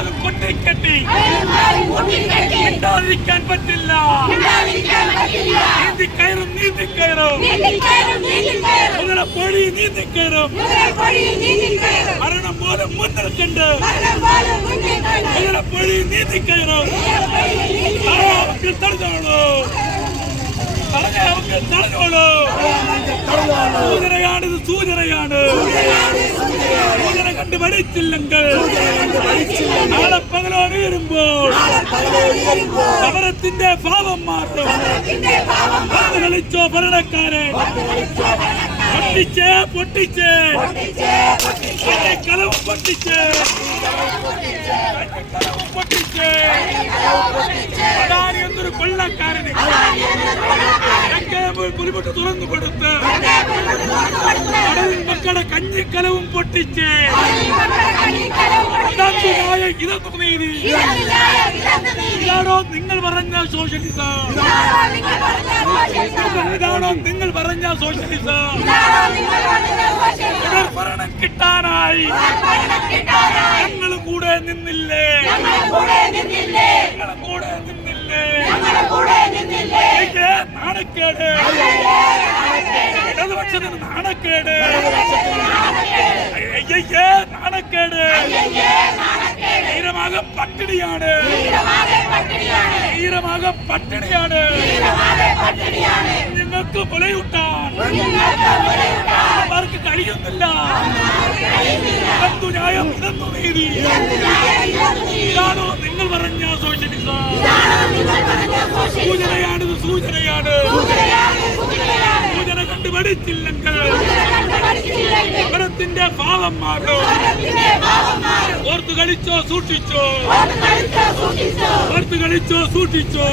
കാലും കൊട്ടിക്കെട്ടി മിണ്ടാതിരിക്കാൻ പറ്റില്ല നീന്തി കയറും നീന്തി കയറും മുതല പൊഴി നീന്തി കയറും മരണം പോലും മുന്നിൽ കണ്ട് മുതല പൊഴി നീന്തി കയറും അവർക്ക് തടഞ്ഞോളൂ തടഞ്ഞ അവർക്ക് തടഞ്ഞോളൂ செல்லுங்கள் நாளப்பகலோடு இருப்போம். சமரத்தின் பாவம் மாற்றம். பாவங்களிச்சோ பரணக்காரன். பொட்டிச்சே பொட்டிச்சே. கலவு பொட்டிச்சே. கலவு பொட்டிச்சே. அடாரி வந்து ஒரு கொள்ளக்காரனு. துறந்து கொடுத்த മക്കളുടെ കഞ്ഞിക്കലവും പൊട്ടിച്ച്. ഇതൊന്നും നീതി? ഇതാണോ നിങ്ങൾ പറഞ്ഞ സോഷ്യലിസം ഇതാണോ നിങ്ങൾ പറഞ്ഞ സോഷ്യലിസം ഭരണം കിട്ടാനായി. ഞങ്ങൾ കൂടെ നിന്നില്ലേ? ഞങ്ങൾ കൂടെ നിന്നില്ലേ? നാണക്കേട്. ഇടതുപക്ഷത്തിന് നാണക്കേട്. അയ്യയ്യേ നാണക്കേട്. തീരമാകെ പട്ടിണിയാണ്. തീരമാകെ പട്ടിണിയാണ്. നിങ്ങൾക്ക് മുലയൂട്ടാൻ അവർക്ക് കഴിയുന്നില്ല. ഇതെന്തു ന്യായം ഇതെന്തു നീതി. ഇതാണോ നിങ്ങൾ പറഞ്ഞ സോഷ്യലിസം സൂചനയാണിത് സൂചനയാണ്. സൂചന പഠിച്ചില്ലെങ്കിൽ സമരത്തിന്റെ ഭാവം മാറും ഓർത്തു കളിച്ചോ സൂക്ഷിച്ചോ? ഓർത്തു കളിച്ചോ സൂക്ഷിച്ചോ?